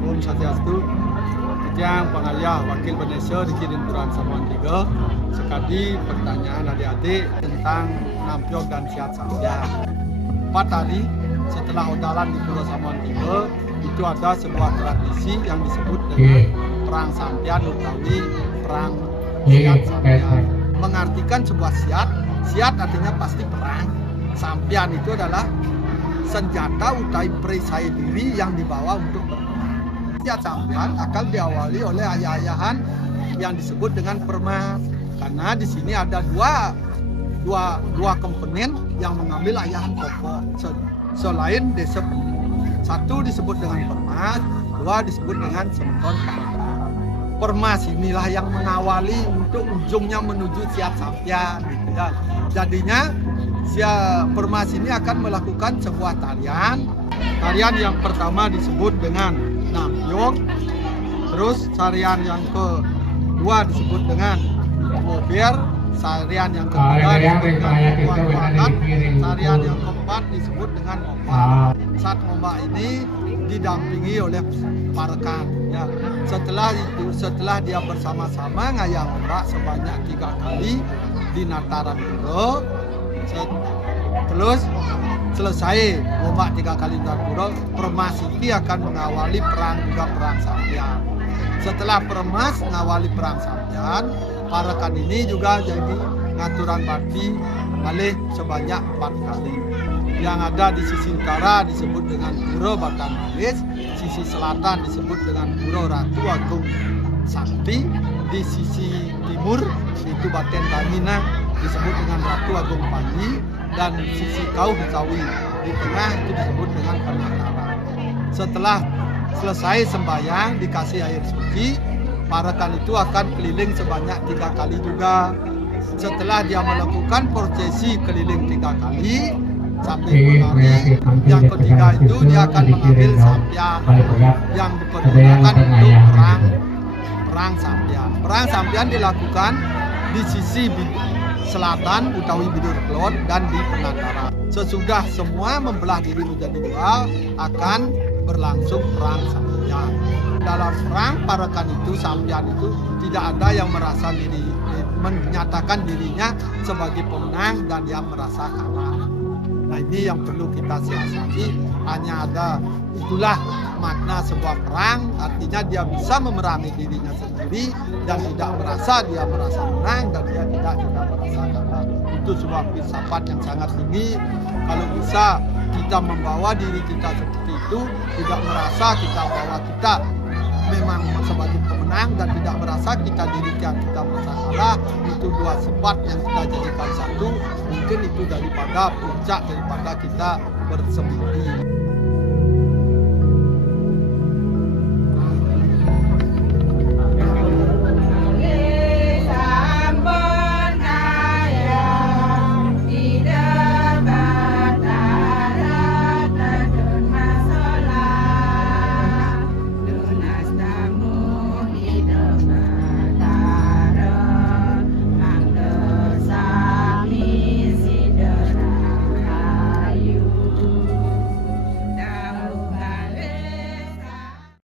Om Swastiastu. Yang Pangayah Wakil Bendesa di Kirinturan Samuan 3 sekali pertanyaan adik-adik tentang Nampiok dan Siat Sampian. 4 hari setelah odalan di Pura Samuan 3 itu ada sebuah tradisi yang disebut dengan Perang Sampian utawi Perang Siat Sampian. Mengartikan sebuah siat artinya pasti perang. Sampian itu adalah senjata utawi perisai diri yang dibawa untuk berperang. Siat Sampian akan diawali oleh ayah-ayahan yang disebut dengan permas, karena di sini ada dua komponen yang mengambil ayahan pokok selain desa. Satu disebut dengan permas, dua disebut dengan semeton kangkang. Permas inilah yang mengawali untuk ujungnya menuju Siat Sampian, gitu ya. Jadinya permas ini akan melakukan sebuah tarian. Tarian yang pertama disebut dengan Nampiok, terus tarian yang kedua disebut dengan Mober, tarian yang ketiga disebut dengan Kuat-Kuatan, tarian yang keempat disebut dengan Mombak. Saat Mombak ini didampingi oleh Parekan. Ya. Setelah dia bersama-sama ngayah Mombak sebanyak 3 kali di Nataran Pura, terus selesai Mombak 3 kali Pura, Permas ini akan mengawali perang Sampian. Setelah Permas mengawali perang Sampian, Parekan ini juga jadi ngaturan bakti balik sebanyak 4 kali. Yang ada di sisi utara disebut dengan Pura Batan Malis, sisi selatan disebut dengan Pura Ratu Agung Sakti, di sisi timur itu Baten Tamina disebut dengan Ratu Agung Panji, dan sisi Kau Betawi di tengah itu disebut dengan Penataran. Setelah selesai sembahyang dikasih air suci, Parekan itu akan keliling sebanyak 3 kali juga. Setelah dia melakukan prosesi keliling 3 kali sambil menari, yang ketiga itu dia akan mengambil sampian yang dipergunakan untuk perang sampian. Perang sampian dilakukan di sisi selatan utawi Bidur Kelon dan di Penataran. Sesudah semua membelah diri menjadi 2 akan berlangsung perang sampian. Dalam perang Parekan itu, sampian itu tidak ada yang merasa menyatakan dirinya sebagai pemenang dan yang merasa kalah. Nah, ini yang perlu kita siasati. Hanya ada itulah makna sebuah perang, artinya dia bisa memerangi dirinya sendiri dan tidak merasa dia merasa menang dan dia tidak merasa kalah. Itu sebuah filsafat yang sangat tinggi. Kalau bisa kita membawa diri kita seperti itu, tidak merasa bahwa kita memang sebagai pemenang dan tidak merasa kita merasa kalah, itu 2 sifat yang kita jadikan satu, mungkin itu daripada puncak daripada kita bersembunyi.